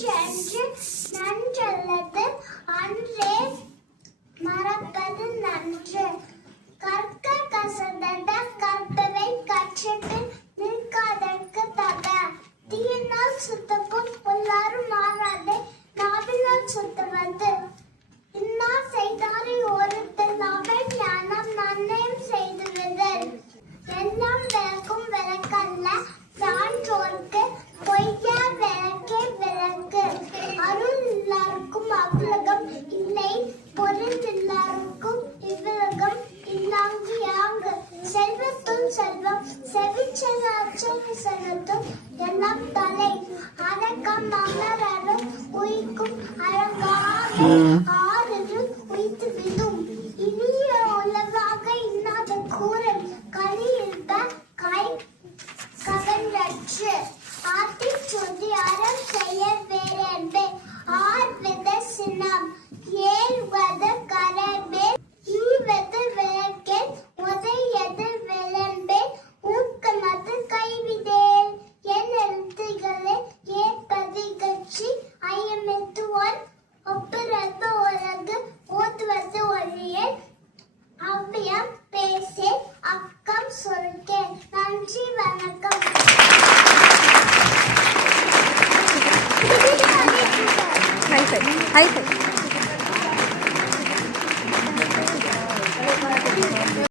சென்று நன்றல்லது அன்றே மறப்பது நன்று. கற்க கசடத கற்பவை கற்றிட்டு நிற்காதற்கு தக. தீயினால் சுத்தக்கும் உள்ளாரும் மாறாதே நாவினால் சுத்துவது. இன்னா செய்தாரை ஒருத்தல் அவன் ஞானம் நன்னயம் செய்துவிதல். எல்லாம் விளக்கும் விளக்கல்ல சான்றோர்க்கு பொய்யா விளக்கே விளக்கு. அருள் எல்லாருக்கும் அவ்வுலகம் இல்லை பொருள் எல்லாருக்கும் இவ்வுலகம் இல்லாங்கு யாங்கு. செல்வத்துள் செல்வம் செவிச்செல்வ அச்சனை செல்வத்துள் எல்லாம் தலை. அடக்கம் அமரரும் உயிக்கும் அழகாக ஆறும் உயித்து விடும். இனிய உலகாக இன்னாத கூறல் கலியிருப்ப கை கவன்றற்று. ஆத்திச் சொல்லி அறம் செய்ய வேறென்பே ஆர்வத சினம் ஏறுவது கரபே. ஈவது விளக்கேன் உதையது விளம்பேன் ஊக்கமது கைவிடேன். என் எழுத்துகளே ஏற்பது கட்சி ஐயமெத்து ஒன் ஒப்புரவு உலகு ஓதுவது ஒழியேன். அவ்வியம் பேசே அக்கம் சொல்கே. நன்றி வணக்கம். High five.